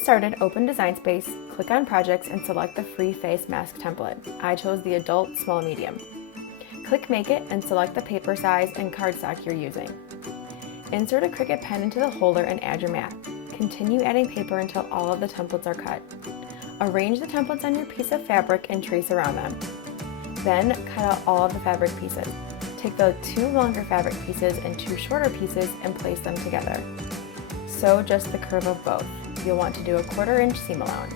get started, open Design Space, click on Projects, and select the free face mask template. I chose the adult small medium. Click Make It and select the paper size and cardstock you're using. Insert a Cricut pen into the holder and add your mat. Continue adding paper until all of the templates are cut. Arrange the templates on your piece of fabric and trace around them. Then cut out all of the fabric pieces. Take the 2 longer fabric pieces and 2 shorter pieces and place them together. Sew just the curve of both. You'll want to do a 1/4 inch seam allowance.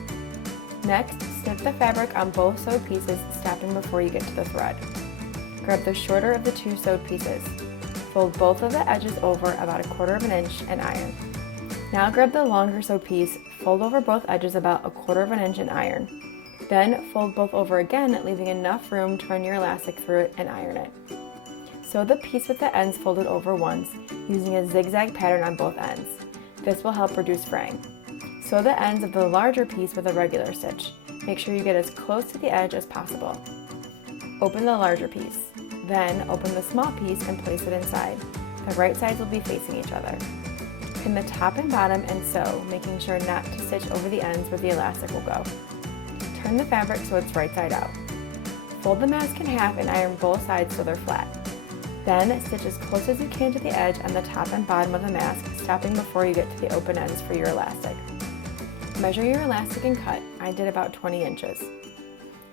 Next, snip the fabric on both sewed pieces, stopping before you get to the thread. Grab the shorter of the 2 sewed pieces. Fold both of the edges over about a 1/4 inch and iron. Now grab the longer sewed piece, fold over both edges about a 1/4 inch and iron. Then fold both over again, leaving enough room to run your elastic through it and iron it. Sew the piece with the ends folded over once, using a zigzag pattern on both ends. This will help reduce fraying. Sew the ends of the larger piece with a regular stitch. Make sure you get as close to the edge as possible. Open the larger piece. Then open the small piece and place it inside. The right sides will be facing each other. Pin the top and bottom and sew, making sure not to stitch over the ends where the elastic will go. Turn the fabric so it's right side out. Fold the mask in half and iron both sides so they're flat. Then stitch as close as you can to the edge on the top and bottom of the mask, stopping before you get to the open ends for your elastic. Measure your elastic and cut. I did about 20 inches.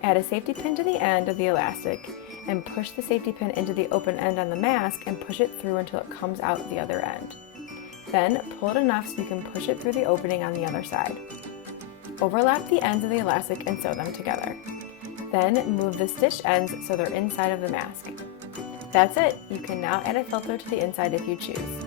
Add a safety pin to the end of the elastic and push the safety pin into the open end on the mask and push it through until it comes out the other end. Then pull it enough so you can push it through the opening on the other side. Overlap the ends of the elastic and sew them together. Then move the stitched ends so they're inside of the mask. That's it! You can now add a filter to the inside if you choose.